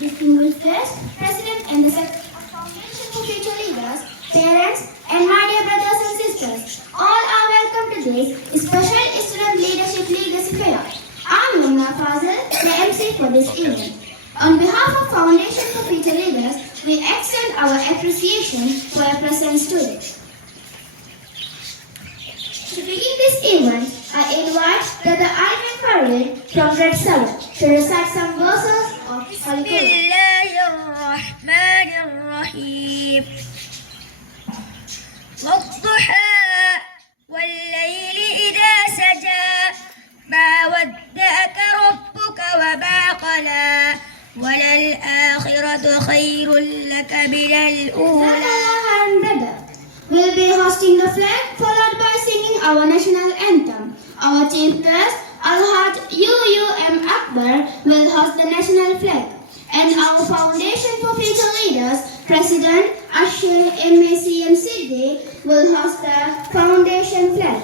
Distinguished guests, President and the Secretary of Foundation for Future Leaders, parents, and my dear brothers and sisters, all are welcome to this special Student Leadership Legacy Fair. I'm Yumna Fazil, the MC for this event. On behalf of Foundation for Future Leaders, we extend our appreciation for your presence today. To begin this event, I invite Brother Ivan Farid from Red Salad to recite some verses of Holy Quran. Bismillahirrahmanirrahim. والضحى والليل إذا سجى ما ودعك ربك وما قلى وللآخرة خير لك من الأولى. And brother will be hosting the flag followed by singing our national anthem. Our chief guest Alhaj UUM Akbar will host the national flag. And our Foundation for Future Leaders President Ashir MACM Siddi will host the foundation flag.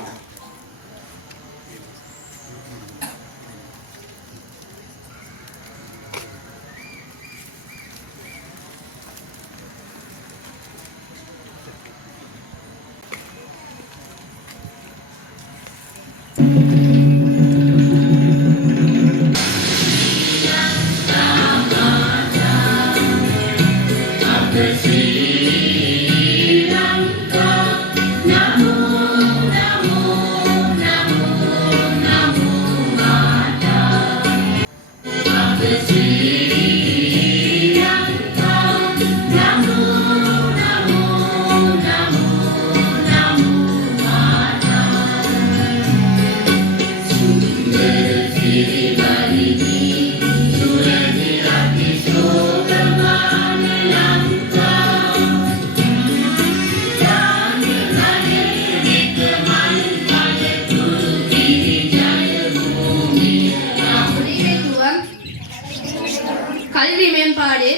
கல்வி மேம்பாடு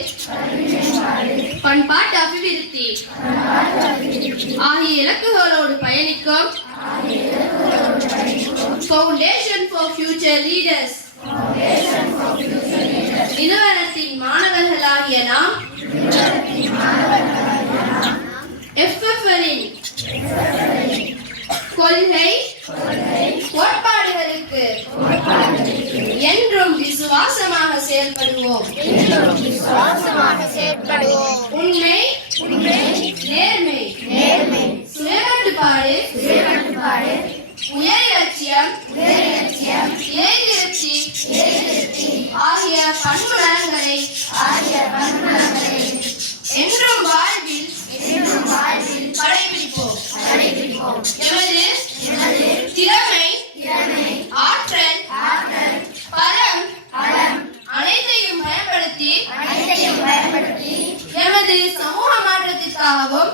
பண்பாட்டு அபிவிருத்தி ஆகிய இலக்குகளோடு பயணிக்கும் Foundation for Future Leaders நிறுவனத்தின் மாணவர்களாகிய நாம் FFL-இன் கொள்கை கோட்பாடுகளுக்கு என்றும் விசுவாசமாக செயல்படுவோம். உண்மை நேர்மை சுயகட்டுப்பாடு உயர் இலட்சியம் ஏகிருச்சி ஆகிய பண்புலன்களை என்றும் வாழ்வில் கடைபிடிப்போம். எமது திறமை ஆற்றல் பலம் அனைத்தையும் பயன்படுத்தி எமது சமூக மாற்றத்திற்காகவும்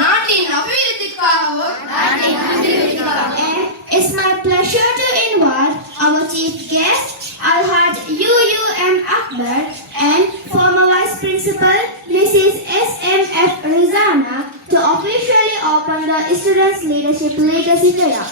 நாட்டின் அபிவிருத்திக்காகவும் It's my pleasure to invite our chief guest Alhaj UUM Akbar and former Vice Principal Mrs. SMF Rizana to officially open the Students Leadership Legacy Fair.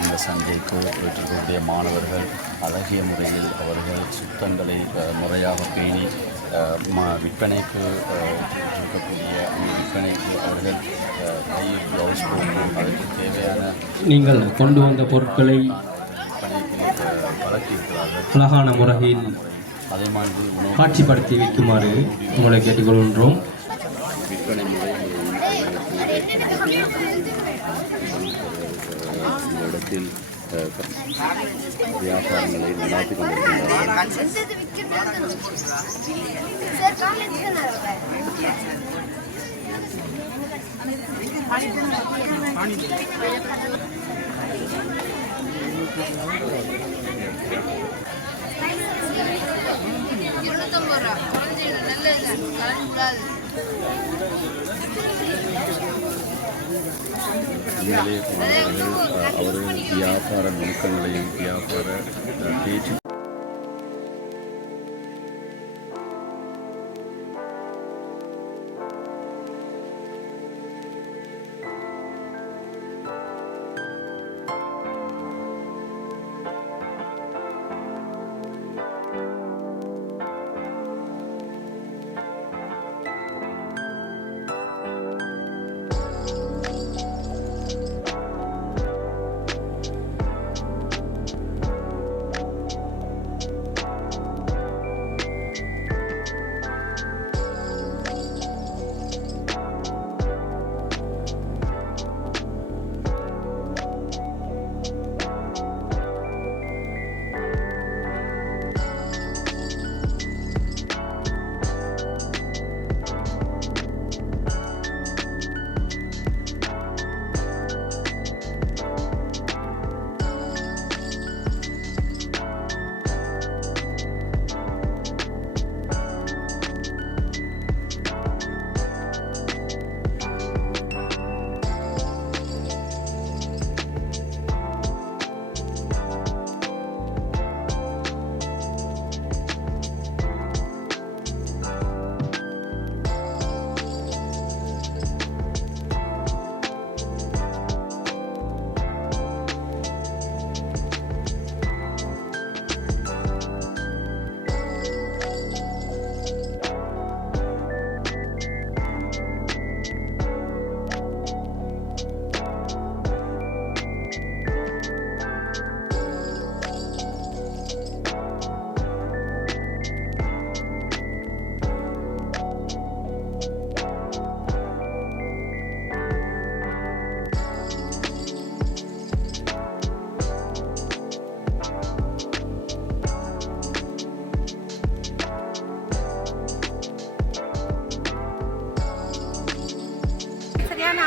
இந்த சந்தைக்கு ஏற்றுக்கூடிய மாணவர்கள் அழகிய முறையில் அவர்கள் சுத்தங்களை முறையாக பேணி விற்பனைக்கு இருக்கக்கூடிய அந்த விற்பனைக்கு அவர்கள் கையில் க்ளவுஸ் போட்டு அதற்கு தேவையான நீங்கள் கொண்டு வந்த பொருட்களை விற்பனைக்கு வழக்கியிருக்கிறார்கள். அழகான முறையில் அதே மாதிரி காட்சிப்படுத்தி வைக்குமாறு உங்களை கேட்டுக்கொள்கின்றோம். விற்பனை முறைகளையும் இந்த இடத்தில் வியாபாரங்களை நடாத்தி கொண்டிருக்கிறார்கள். மேலே அவர்கள் வியாபார நுணுக்கங்களையும் வியாபார பேச்சு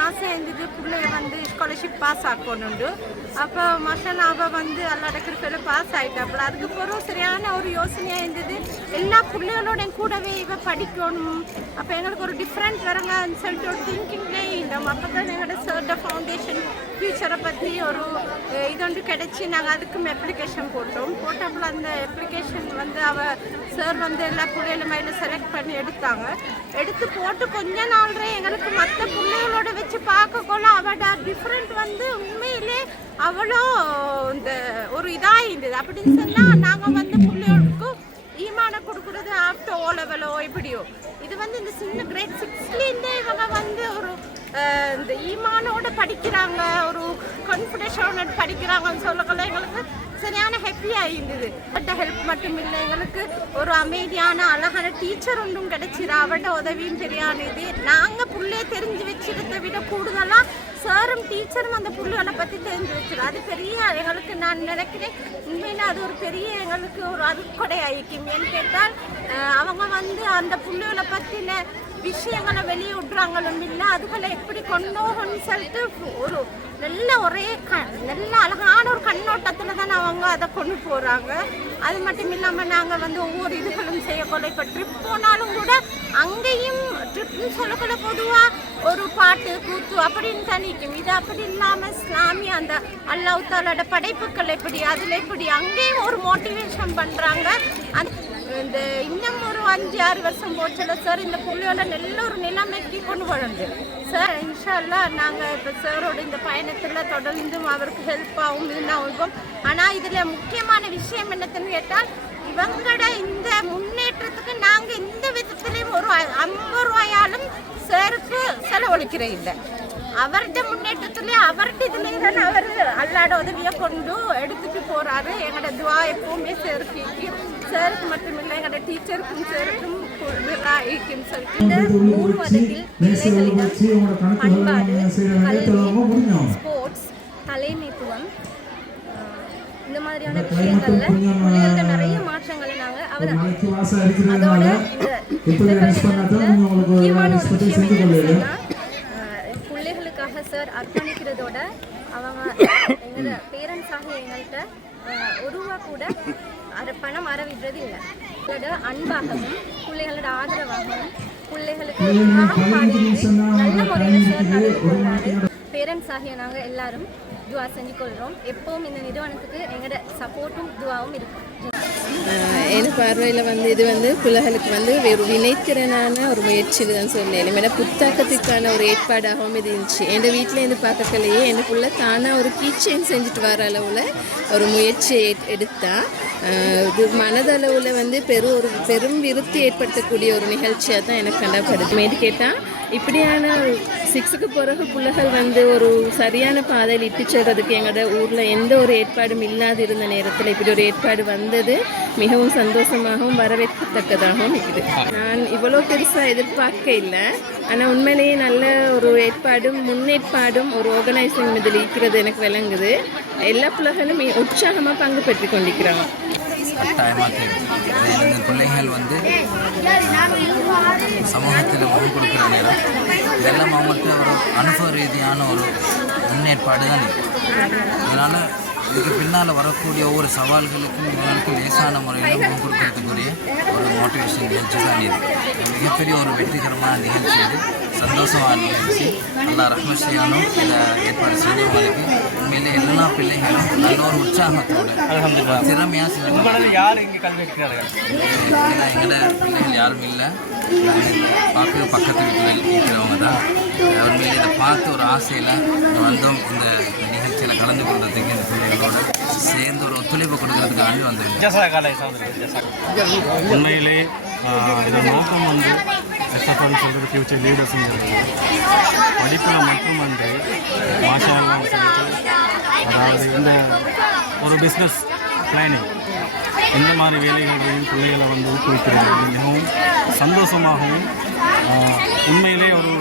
ஆசையாக இருந்தது. பிள்ளைய வந்து ஸ்காலர்ஷிப் பாஸ் ஆக்கணுண்டு. அப்போ மஷன் அவள் வந்து எல்லா இடத்துல பாஸ் ஆகிட்டாப்புல. அதுக்கு பிறகு சரியான ஒரு யோசனையாக இருந்தது. எல்லா பிள்ளைகளோடையும் கூடவே இவ படிக்கணும். அப்போ எங்களுக்கு ஒரு டிஃப்ரெண்ட் வரங்கன்னு சொல்லிட்டு ஒரு திங்கிங்லேயே இருந்தோம். அப்போ தான் எங்களோட சர்ட ஃபவுண்டேஷன் ஃபியூச்சரை பற்றி ஒரு இதொன்று கிடச்சி நாங்கள் அதுக்கும் அப்ளிகேஷன் போட்டப்பல அந்த அப்ளிகேஷன் வந்து அவள் சார் வந்து எல்லா பிள்ளைகளும் அதில் செலக்ட் பண்ணி எடுத்து போட்டு கொஞ்ச நாள்ரே எங்களுக்கு மற்ற பிள்ளைகளோட வச்சு பார்க்கக்குள்ள அவட டிஃப்ரெண்ட் வந்து உண்மையிலே அவ்வளோ இந்த ஒரு இதாக இருந்தது. அப்படின்னு சொன்னால் நாங்கள் வந்து பிள்ளைகளுக்கு ஈமான கொடுக்குறது ஆஃப்டர் ஓ லெவலோ எப்படியோ இது வந்து இந்த சின்ன கிரேட் 6லேருந்தே இவங்க வந்து ஒரு இந்த ஈமானோட படிக்கிறாங்க, ஒரு கான்ஃபிடென்ஸோட படிக்கிறாங்கன்னு சொல்லக்குள்ள எங்களுக்கு சரியான ஹாப்பியாக இருந்தது. அவட்ட ஹெல்ப் மட்டும் இல்லை, எங்களுக்கு ஒரு அமைதியான அழகான டீச்சர் ஒன்றும் கிடைச்சிரு. அவட்ட உதவியும் சரியான இது. நாங்கள் பிள்ளைய தெரிஞ்சு வச்சிருந்த விட கூடுதலாக சாரும் டீச்சரும் அந்த பிள்ளைகளை பற்றி தெரிஞ்சு வச்சிரு. அது பெரிய எங்களுக்கு நான் நினைக்கிறேன் உண்மையில் அது ஒரு பெரிய எங்களுக்கு ஒரு அருட்கொடை ஆயிக்கும். ஏன்னு கேட்டால் அவங்க வந்து அந்த பிள்ளைகளை பற்றின விஷயங்களை வெளியே விட்றாங்களும் இல்லை, அதுகளை எப்படி கொண்டோகன்னு சொல்லிட்டு ஒரு நல்ல அழகான ஒரு கண்ணோட்டத்தில் தான் அவங்க அதை கொண்டு போகிறாங்க. அது மட்டும் இல்லாமல் நாங்கள் வந்து ஒவ்வொரு இதுகளும் செய்யக்கொள்ள இப்போ ட்ரிப் போனாலும் கூட அங்கேயும் ட்ரிப்னு சொல்லக்கூட பொதுவாக ஒரு பாட்டு கூத்து அப்படின்னு தனிக்கும். இது அப்படி இல்லாமல் இஸ்லாமிய அந்த அல்லாஹ் தாலோட படைப்புகள் எப்படி அதில் எப்படி அங்கேயும் ஒரு மோட்டிவேஷன் பண்ணுறாங்க. இந்த இன்னும் ஒரு 5-6 வருஷம் போச்சுல சார் இந்த புள்ளியோட நல்ல ஒரு நிலைமைக்கு கொண்டு வரண்டு சார். இன்ஷா அல்லாஹ் நாங்கள் இப்போ சாரோட இந்த பயணத்தில் தொடர்ந்தும் அவருக்கு ஹெல்ப்பாகவும் இருந்தால். ஆனால் இதில் முக்கியமான விஷயம் என்னத்துன்னு கேட்டால் இவங்களோட இந்த முன்னேற்றத்துக்கு நாங்கள் இந்த விதத்துலேயும் ஒரு 50 ரூபாயாலும் சாருக்கு செலவழிக்கிற இல்லை. அவர்கிட்ட முன்னேற்றத்துலேயே அவர்கிட்ட இதுலேயும் தானே அவர் அல்லாட உதவியை கொண்டு எடுத்துகிட்டு போகிறாரு. எங்களோட துவா எப்போவுமே சாருக்கு மட்டும் இல்லை எங்களோட டீச்சருக்கும் சாருக்கும் இருக்கும் சார். இந்த ஊர்வதத்தில் பிள்ளைகளிடம் பண்பாடு, கல்வி, ஸ்போர்ட்ஸ், தலைமைத்துவம் இந்த மாதிரியான விஷயங்கள்ல பிள்ளைகளோட நிறைய மாற்றங்களை நாங்கள் அதோட முக்கியமான ஒரு விஷயம் என்னன்னு சொன்னால் பிள்ளைகளுக்காக சார் அர்ப்பணிக்கிறதோட அவங்க எங்களோட பேரண்ட்ஸாக எங்கள்கிட்ட ஒரு ரூபா கூட பணம் அறவிடுறது இல்லை. எங்களோட அன்பாகவும் பிள்ளைகளோட ஆதரவாகவும் பிள்ளைகளுக்கு நல்ல முறையில் சார் நடந்து கொள்றாரு. பேரண்ட்ஸ் ஆகிய நாங்கள் எல்லாரும் துவா செஞ்சு கொள்கிறோம். எப்பவும் இந்த நிறுவனத்துக்கு எங்களோட சப்போர்ட்டும் துவாவும் இருக்கும். என் பார்வையில் இது பிள்ளைகளுக்கு ஒரு வினைத்திறனான ஒரு முயற்சின்னு தான் சொல்லணும். ஏன்னா புத்தாக்கத்துக்கான ஒரு ஏற்பாடாகவும் இது இருந்துச்சு. என் வீட்டிலேருந்து பார்க்கலையே என் பிள்ளை தானாக ஒரு கீச்செயின் செஞ்சுட்டு வர அளவில் ஒரு முயற்சியை எடுத்தா இது மனதளவில் பெரும் விருத்தி ஏற்படுத்தக்கூடிய ஒரு நிகழ்ச்சியாக தான் எனக்கு கண்டப்படுது. மேடு கேட்டால் இப்படியான 6க்கு பிறகு பிள்ளைகள் ஒரு சரியான பாதையில் இட்டு செல்றதுக்கு எங்களோட ஊரில் எந்த ஒரு ஏற்பாடும் இல்லாது இருந்த நேரத்தில் இப்படி ஒரு ஏற்பாடு வந்தது மிகவும் சந்தோஷமாகவும் வரவேற்கத்தக்கதாகவும் இருக்குது. நான் இவ்வளோ பெருசாக எதிர்பார்க்க இல்லை. ஆனால் உண்மையிலேயே நல்ல ஒரு ஏற்பாடும் முன்னேற்பாடும் ஒரு ஆர்கனைசிங் இதில் இருக்கிறது எனக்கு விளங்குது. எல்லா பிள்ளைகளும் உற்சாகமாக பங்கு பெற்று கொண்டிருக்கிறாங்க. பிள்ளைகள் சமூகத்தில் முகம் கொடுக்குற நேரம் இதெல்லாம் அவங்களுக்கு ஒரு அனுபவ ரீதியான ஒரு முன்னேற்பாடு தான் இருக்குது. அதனால் இதுக்கு பின்னால் வரக்கூடிய ஒவ்வொரு சவால்களுக்கும் இவங்களுக்கு லேசான முறையில் முகம் கொடுக்கறதுக்குரிய ஒரு மோட்டிவேஷன் நிகழ்ச்சி தான் இது. மிகப்பெரிய ஒரு வெற்றிகரமான நிகழ்ச்சி இது, சந்தோஷமான நிகழ்ச்சி. நல்லா ரஹ்மத் செய்யணும் இதை ஏற்பாடு செஞ்சவங்களுக்கு. உண்மையிலே எல்லா பிள்ளைகளும் நல்ல ஒரு உற்சாகத்தோடு திறமையாக செஞ்சு யார் இங்கே கல்வி இருக்கிறார்கள். ஏன்னா எங்களோட பிள்ளைகள் யாரும் இல்லை, பார்க்க பக்கத்து வீட்டில் இருக்கிறவங்க தான். உண்மையிலே இதை பார்த்து ஒரு ஆசையில் வந்தோம் இந்த நிகழ்ச்சியில் கலந்து கொள்றதுக்கு. இந்த பிள்ளைகளோட சேர்ந்து ஒரு ஒத்துழைப்பு கொடுக்கறதுக்கு ஆண்டு வந்திருக்கோம். உண்மையிலே இதன் நோக்கம் எஸ்எஃப்எல் சொல்கிறது ஃபியூச்சர் லீடர்ஸுங்கிறது படிப்பில் மட்டும் மாஷால்லாம் சொல்லிட்டு அதாவது இந்த ஒரு பிஸ்னஸ் பிளானிங் இந்த மாதிரி வேலைகளையும் பிள்ளைகளை ஊக்குவிக்கிறது மிகவும் சந்தோஷமாகவும் உண்மையிலே ஒரு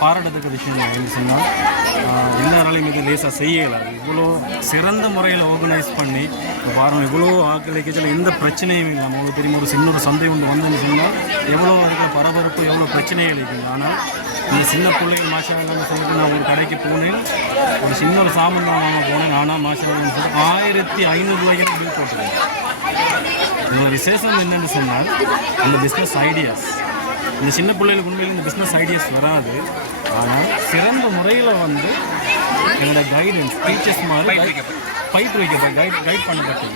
பாராட்டத்தக்க விஷயம் என்று சொன்னால் எல்லாராலையும் இது லேசாக செய்யலை. இவ்வளோ சிறந்த முறையில் ஆர்கனைஸ் பண்ணி இப்போ பாருங்கள், இவ்வளோ ஆக்களிக்கச்சில் எந்த பிரச்சனையும் இல்லை. நம்மளுக்கு தெரியும் ஒரு சின்ன ஒரு சந்தை ஒன்று வந்ததுன்னு சொன்னால் எவ்வளோ இருக்கிற பரபரப்பு எவ்வளோ பிரச்சனைகள் இருக்குது. ஆனால் இந்த சின்ன பிள்ளைகள் மாஷால்லான்னு சொல்லிட்டு நான் ஒரு கடைக்கு போனேன், ஒரு சின்ன ஒரு சாமான் தான் வாங்க போனேன். ஆனால் மாஷால்லான்னு சொல்லிட்டு 1500 ரூபாய்க்கு பில் போட்டுருவேன். இந்த விசேஷம் என்னென்னு சொன்னால் அந்த பிஸ்னஸ் ஐடியாஸ், இந்த சின்ன பிள்ளைகளுக்கு உண்மையில் இந்த பிஸ்னஸ் ஐடியாஸ் வராது. ஆனால் சிறந்த முறையில் என்னோட கைடன்ஸ் டீச்சர்ஸ் மாதிரி பயிற்றுவிக்கப்பட்ட கைட் பண்ணப்பட்டது.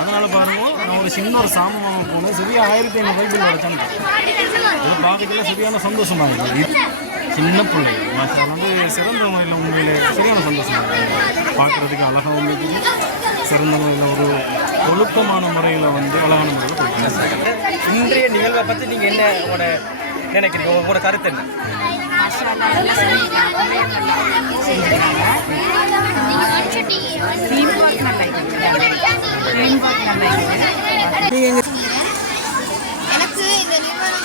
அதனால் பாருங்கள், நான் ஒரு சின்ன ஒரு சாமான் போனேன், சரியா 1500 ரூபாய்க்கு வரைச்சான்னு அது பார்க்கறதுல சரியான சந்தோஷமாக இருக்குது. சின்ன பிள்ளை மாஷா சிறந்த முறையில் உண்மையில் சரியான சந்தோஷமாக இருக்குது. பார்க்குறதுக்கு அழகாகவும் இருக்குது, சிறந்த முறையில் ஒரு ஒழுக்கமான முறையில் அழகான முறையில் கொடுக்குறாங்க. இன்றைய நிகழ்வை பற்றி நீங்கள் என்ன உங்களோட நினைக்கிறீங்க, உங்களோட கருத்து என்ன? எனக்கு இந்த நிறுவனம்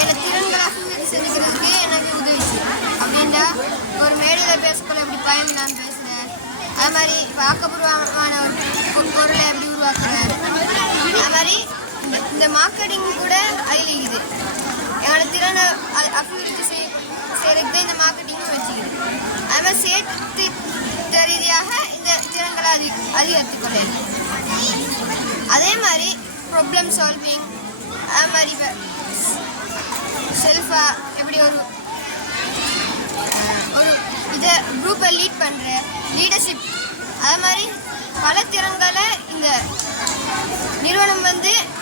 என்னை திறன்களாக செஞ்சுக்கிறதுக்கு எனக்கு உதவிச்சு. அப்படின்னா ஒரு மேடையில் பேசக்குள்ள எப்படி பயம் நான் பேசுகிறேன், அது மாதிரி ஆக்கப்பூர்வமான ஒரு பொருளை எப்படி உருவாக்குறேன், அது மாதிரி இந்த மார்க்கெட்டிங் கூட அதில் இருக்குது. என்னோட திறனை அபிவிருத்தி செய்யறதுக்கு தான் இந்த மார்க்கெட்டிங்கும் வச்சுக்குது. அது மாதிரி சேர்த்து ரீதியாக இந்த திறன்களை அதிகரித்து கொள்ளுது. அதே மாதிரி ப்ராப்ளம் சால்விங், அது மாதிரி செல்ஃபாக எப்படி ஒரு இதை குரூப்பை லீட் பண்ணுற லீடர்ஷிப், அது மாதிரி பல திறன்களை இந்த நிறுவனம்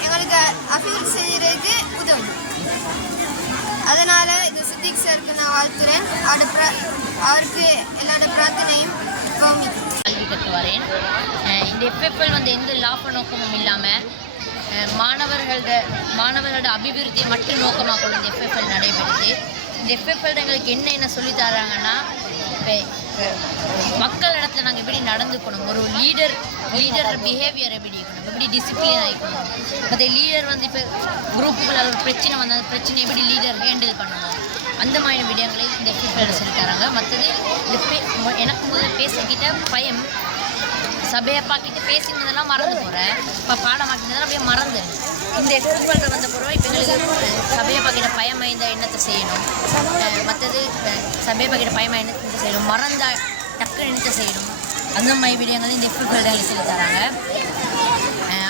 எங்களுக்கு அபிவிருத்தி செய்கிறதுக்கு உதவும். அதனால் இந்த சித்திக் சாருக்கு நான் வாழ்த்துறேன். அவருக்கு என்னோட பிரார்த்தனையும் கல்வி கற்று வரேன். இந்த எஃப்எஃப்எல் வந்து எந்த லாப நோக்கமும் இல்லாமல் மாணவர்களோட அபிவிருத்தியை மட்டும் நோக்கமாக கொண்டு இந்த எஃப்எஃப்எல் நடைபெறுது. இந்த எஃப்எஃப்எல் எங்களுக்கு என்ன சொல்லி தராங்கன்னா, இப்போ மக்கள் இடத்துல நாங்கள் எப்படி நடந்துக்கணும், ஒரு லீடர் பிஹேவியர் எப்படி இருக்கணும், எப்படி டிசிப்ளின் ஆகிக்கணும், மற்ற லீடர் வந்து இப்போ குரூப்புகள் ஒரு பிரச்சனை வந்து அந்த பிரச்சனை எப்படி லீடர் ஹேண்டில் பண்ணணும், அந்த மாதிரி விடயங்களை இந்த எஃப்எஃப்எல் சொல்லி தராங்க. மற்றது எனக்கு முதல் பேசிக்கிட்ட பயம் சபையப்பா கிட்ட பேசினதெல்லாம் மறந்து போகிறேன். இப்போ பாடமாக்கினதெல்லாம் அப்படியே மறந்து இந்த எஃப்எஃப்எல் வந்த பிறகு இப்போ எங்களுக்கு சபையப்பா கிட்ட பயமாய்ந்த எண்ணத்தை செய்யணும், மற்றது சபையப்பா கிட்ட பயமாக எண்ணத்தை செய்யணும், மறந்தா டக்குன்னு எண்ணத்தை செய்யணும், அந்த மாதிரி விடயங்களும் இந்த எஃப்எஃப்எல் சொல்லி தராங்க.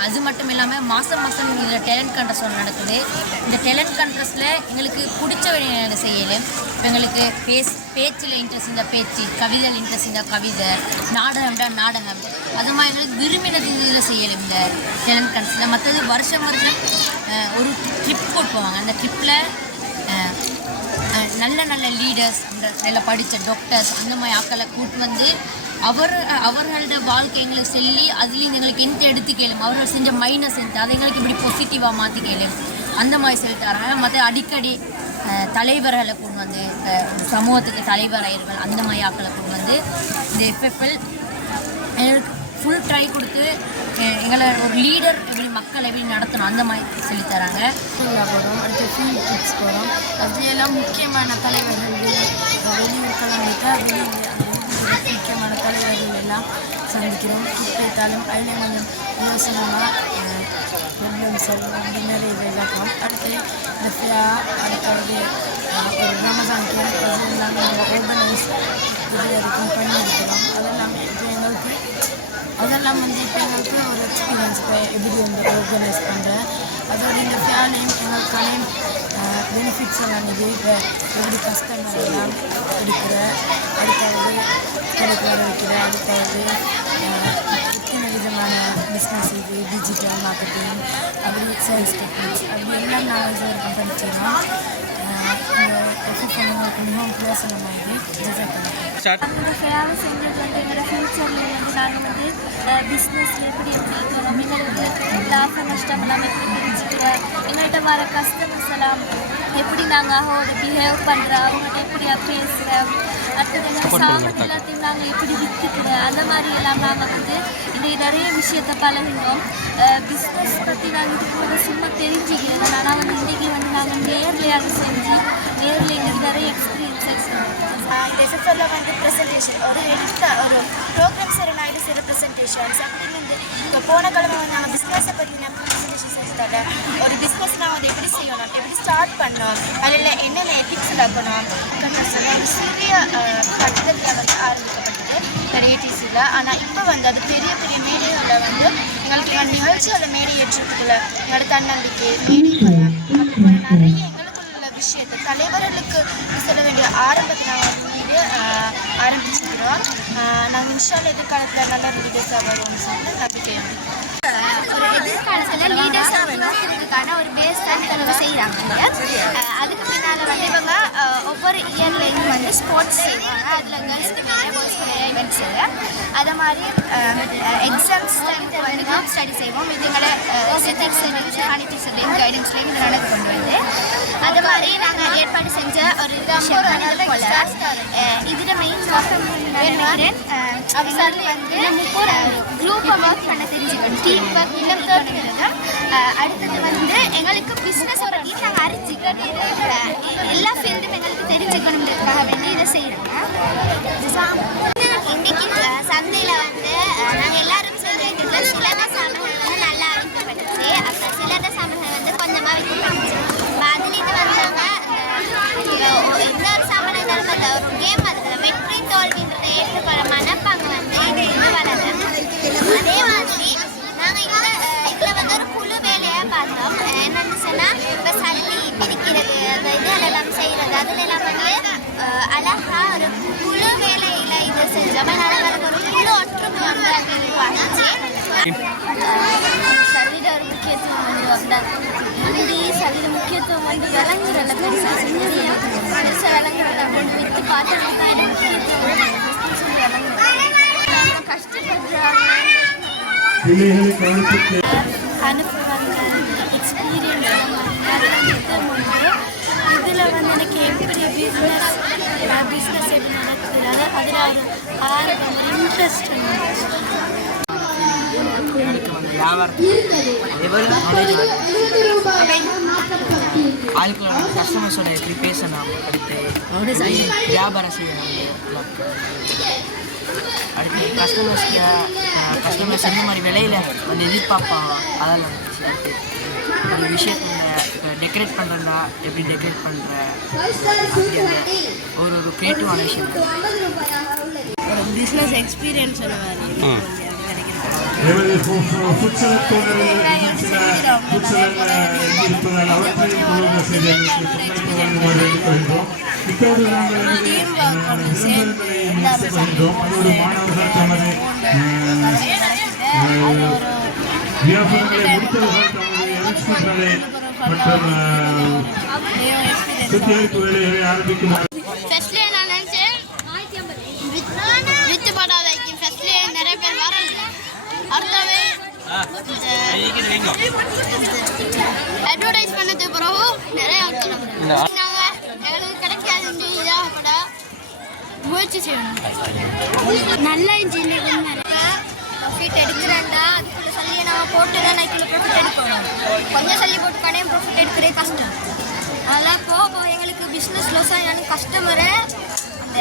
அது மட்டும் இல்லாமல் மாதம் இதில் டேலண்ட் கான்டெஸ்ட் ஒன்று நடக்குது. இந்த டேலண்ட் கான்டெஸ்ட்டில் எங்களுக்கு பிடிச்ச விடயங்களை செய்யலும். இப்போ எங்களுக்கு பேச்சில் இன்ட்ரெஸ்ட் இருந்தால் பேச்சு, கவிதையில் இன்ட்ரெஸ்ட் இருந்தால் கவிதை, நாடகம்டா நாடகம், அது மாதிரி எங்களுக்கு விரும்பினது இதில் செய்யலும் இந்த டேலண்ட் கான்டெஸ்ட்டில். மற்றது வருஷம் ஒரு ட்ரிப் போட்டு போவாங்க. அந்த ட்ரிப்பில் நல்ல லீடர்ஸ், நல்ல படித்த டாக்டர்ஸ், அந்த மாதிரி ஆக்களை கூட்டு வந்து அவர்களோட வாழ்க்கை எங்களுக்கு சொல்லி அதுலேயும் எங்களுக்கு எந்த எடுத்து கேளும், அவர்கள் செஞ்ச மைனஸ் எந்த அதை எங்களுக்கு இப்படி பாசிட்டிவாக மாற்றி கேளும், அந்த மாதிரி சொல்லி தராங்க. மற்ற அடிக்கடி தலைவர்களை கொண்டு வந்து சமூகத்துக்கு தலைவராயிருங்கள், அந்த மாதிரி ஆக்களை கொண்டு வந்து இந்த எஃப்எஃப்எல் எங்களுக்கு ஃபுல் ட்ரை கொடுத்து எங்களை ஒரு லீடர் எப்படி மக்களை எப்படி நடத்தணும் அந்த மாதிரி சொல்லித்தராங்க. போகிறோம், அடுத்து ஃபீல்ட் ட்ரிப்ஸ் போகிறோம். அதுலாம் முக்கியமான தலைவர்கள் வெளியூர் கிளம்பிட்டு முக்கியமான தலைவர்கள் எல்லாம் சந்திக்கிறோம். கேட்டாலும் அதில் கொஞ்சம் யோசனமாக சொல்லுவோம், நிறைய விளக்கம். அடுத்து இந்த ஃபியா, அடுத்தது ஒரு ரமதான் கேம்ப் எல்லாம் நாங்கள் ஆர்கனைஸ் இது வரைக்கும் பண்ணியிருக்கிறோம். அதெல்லாம் வந்து இப்போ எங்களுக்கு ஒரு எக்ஸ்பீரியன்ஸ் இப்போ எப்படி வந்து ஆர்கனைஸ் பண்ணுறேன். அதோட இந்த ஃபியாலையும் எங்களுக்கான பெனிஃபிட்ஸ் எல்லாம் இது இப்போ எப்படி கஸ்டமர் எல்லாம் எடுக்கிற, அடுத்தது கடைக்கு வர வைக்கிற, அடுத்தது இத்தனை விதமான பிஸ்னஸ் இது டிஜிட்டல் மார்க்கெட்டிங், அப்படி சேல்ஸ் டெக்னிக்ஸ், அப்படி எல்லாம் நாங்கள் இது வரைக்கும் படிச்சிடலாம். இந்த எஃப்எஃப்எல் எங்களுக்கு மிகவும் பிரயோசனமாகி அந்த ஃபேவை செஞ்சது வந்து எங்களோட ஃப்யூச்சரில் வந்து நாங்கள் வந்து பிஸ்னஸில் எப்படி இருக்கணும், எங்களுக்கு லாப நஷ்டம் எல்லாம் எப்படி தெரிஞ்சுக்கிறோம், எங்கள்கிட்ட வர கஸ்டமர்ஸ் எல்லாம் எப்படி நாங்கள் அவங்களோட பிஹேவ் பண்ணுறோம், அவங்கள்ட்ட எப்படி பேசுகிறோம், அடுத்தது சாமான் எல்லாத்தையும் நாங்கள் எப்படி விற்றுக்கிறோம், அந்த மாதிரி எல்லாம் நாங்கள் வந்து இன்றைக்கு நிறைய விஷயத்தை பழகினோம். பிஸ்னஸ் பற்றி நாங்கள் இதுக்கு வந்து சும்மா தெரிஞ்சுக்கிறோம். ஆனால் வந்து இன்றைக்கி வந்து நாங்கள் நேரில் அதை செஞ்சு நேரில் எங்களுக்கு நிறைய எக்ஸ்பீரியன்ஸஸ். இந்த எஃப்எஃப்எல்ல வந்து ப்ரெசன்டேஷன் ஒரு ப்ரோக்ராம் சரி செய்கிற ப்ரெசன்டேஷன்ஸ் அப்படின்னு வந்து இப்போ போன கிழமை வந்து நாங்கள் பிஸ்னஸை பற்றி நான் ப்ரெசன்டேஷன் செஞ்சு தரேன். ஒரு பிஸ்னஸ் நான் வந்து எப்படி செய்யணும், எப்படி ஸ்டார்ட் பண்ணணும், அதில் என்னென்ன எத்திக்ஸ் இருக்கணும், ஒரு சிறிய கட்டிடத்தில் வந்து ஆரம்பிக்கப்பட்டது பெரிய டிசியில். ஆனால் இப்போ வந்து அது பெரிய மேடைகளில் வந்து எங்களுக்கு நிகழ்ச்சியோட மேடை ஏற்றத்துக்குள்ள எங்களோட தன்னம்பிக்கை மேடைகளை அதுபோல் நிறைய எங்களுக்குள்ள விஷயத்தை தலைவர்களுக்கு சொல்ல வேண்டிய ஆரம்பத்தை நாங்கள் வந்து ஆரம்பிச்சுக்கிறோம். நாங்கள் இன்ஷால்ல எதிர்காலத்தில் நல்ல லீடர்ஸாக வருவோம்னு சொல்லி நம்பிக்கை உண்டு. ஒரு எதிர்காலத்தில் லீடர்ஸாக வளர்த்துறதுக்கான ஒரு பேஸ் தான் இவங்க செய்கிறாங்க. அதுக்கு பின்னால் வந்து இவங்க ஒவ்வொரு இயர்லையும் வந்து ஸ்போர்ட்ஸ் செய்வாங்க. அதில் கேர்ள்ஸ்க்கு நிறைய பாய்ஸ்க்கு நிறைய இவெண்ட்ஸ் அதை மாதிரி எக்ஸாம்ஸ் டைமுக்கு வந்து குரூப் ஸ்டடி செய்வோம். இது எங்களை சித்திக்ஸ்லையும் ஹானிட்டிஸ்லையும் கைடன்ஸ்லையும் இது நடந்து கொண்டு வந்து அது மாதிரி நாங்கள் ஏற்பாடு செஞ்ச ஒரு விஷயம் போல் இதில் மெயின் நோக்கம் நினைக்கிறேன். அவங்க வந்து குரூப்பை ஒர்க் பண்ண தெரிஞ்சுக்கணும், டீம் ஒர்க் இன்னும் தோற்றுக்கிறது. அடுத்தது வந்து எங்களுக்கு பிஸ்னஸ் ஒரு நாங்கள் அறிஞ்சிக்கணும், எல்லா ஃபீல்டும் எங்களுக்கு தெரிஞ்சுக்கணுன்றதுக்காக வேண்டி இதை செய்கிறோங்க. இன்றைக்கி சந்தையில் வந்து நாங்கள் எல்லாரும் சொல்லிட்டு சிலத சாமான்கள் வந்து நல்லா அழிக்கப்பட்டுச்சு. அப்போ சிலத சாமான்கள் வந்து கொஞ்சமாக விற்கப்பட்டுச்சு. அதுலேருந்து வந்தாங்க எந்த ஒரு சாமான் இருந்தாலும் அந்த ஒரு கேம் அதில் வெற்றி தோல்வின்றதை ஏற்றுக்கொள்ள மனப்பாங்க வந்து எங்களுக்கு வளரும். அதே மாதிரி நாங்கள் இதில் வந்து ஒரு குழு வேலையாக பார்த்தோம். என்னென்னு சொன்னால் இப்போ சல்லி பிரிக்கிறது, அந்த இதெல்லாம் செய்கிறது, அதுலெல்லாம் வந்து அழகாக ஒரு குழு வேலையில் இதை செஞ்சோம். அதனால் ஒரு குழு ஒற்றுமை வந்து அது வாங்கிச்சு. சல்லிட ஒரு முக்கியத்துவம் வந்து இங்கிலீஷ் அதில் முக்கியத்துவம் வந்து விளங்குறல பெருசாக செஞ்சுருக்கேன் பெருசாக விளங்குறத கொண்டு விற்று பார்த்துட்டு தான் இது முக்கியத்துவம் விளங்குறேன் கஷ்டப்படுறாங்க அனுப்புவாங்க எக்ஸ்பீரியன்ஸ் இதில் வந்து எனக்கு எப்படி பிஸ்னஸ் எப்படி நடக்குது அதில் ஒரு ஆர்வம் இன்ட்ரெஸ்ட் எனக்கு வந்து வியாபாரத்துக்கு எவ்வளோ ஆளுக்களோட கஸ்டமர்ஸோட எப்படி பேசணும் அடுத்து வியாபாரம் செய்யணும் அடுத்து கஸ்டமர்ஸ் எந்த மாதிரி விலையில் வந்து எதிர்பார்ப்பாங்க அதெல்லாம் அடுத்து ஒரு விஷயத்தில் டெக்கரேட் பண்ணுறா எப்படி டெக்கரேட் பண்ணுற அப்படி அந்த ஒரு க்ரியேட்டிவான விஷயம் ஒரு பிஸ்னஸ் எக்ஸ்பீரியன்ஸ் அட்வர்டைஸ் பண்ணது பிறகு நிறைய ஆட்கள் நாங்கள் எங்களுக்கு கிடைக்காது இதாகப்பட முயற்சி செய்யணும் நல்ல இன்ஜினியரிங் ப்ராஃபிட் எடுக்கிறேன்டா அதுக்குள்ள சல்லியை நாங்கள் போட்டு தான் அதுக்குள்ள ப்ராஃபிட் எடுக்கணும் கொஞ்சம் சல்லி போட்டு கடையும் ப்ராஃபிட் எடுக்கிறே கஷ்டம் அதெல்லாம் போக எங்களுக்கு பிஸ்னஸ் லாஸ் ஆகி கஸ்டமரை அந்த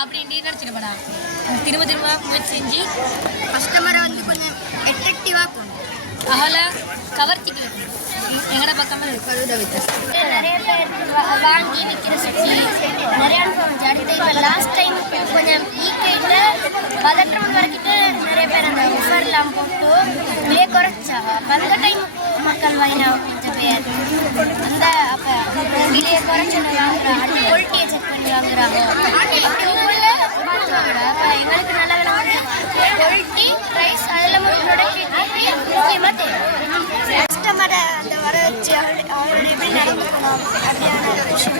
அப்படின்ட்டு நினச்சிருப்பேன் திரும்ப திரும்ப முயற்சி செஞ்சு கஸ்டமரை வந்து கொஞ்சம் அட்ராக்டிவாக போகணும் அதில் கவர்ச்சிக்கு எங்கட பக்கமாக கழுத வித்தியாசம் நிறைய பேர் வாங்கி விற்கிற சுற்றி நிறைய அனுபவம் அடுத்த இப்போ லாஸ்ட் டைம் கொஞ்சம் ஈக்கையில் 18 மணி வரைக்கும் நிறைய பேர் அந்த ஆஃபர்லாம் போட்டு விலை குறைச்சாங்க அந்த டைம் மக்கள் வாங்கினா கொஞ்சம் பேர் அந்த அப்போ விலையை குறைச்சி வாங்குறாங்க அந்த குவாலிட்டியை செக் பண்ணி வாங்குறாங்க அப்படி ஊரில் மாற்றுவாங்கடா அப்போ எங்களுக்கு நல்ல குவாலிட்டி ப்ரைஸ் அதில் ப்ரொடக்டிவிட்டி முக்கியமாக தேவை கஸ்டமரை அந்த வர வச்சு அவரோட எப்படி நடந்துக்கணும் அப்படியான விஷயம்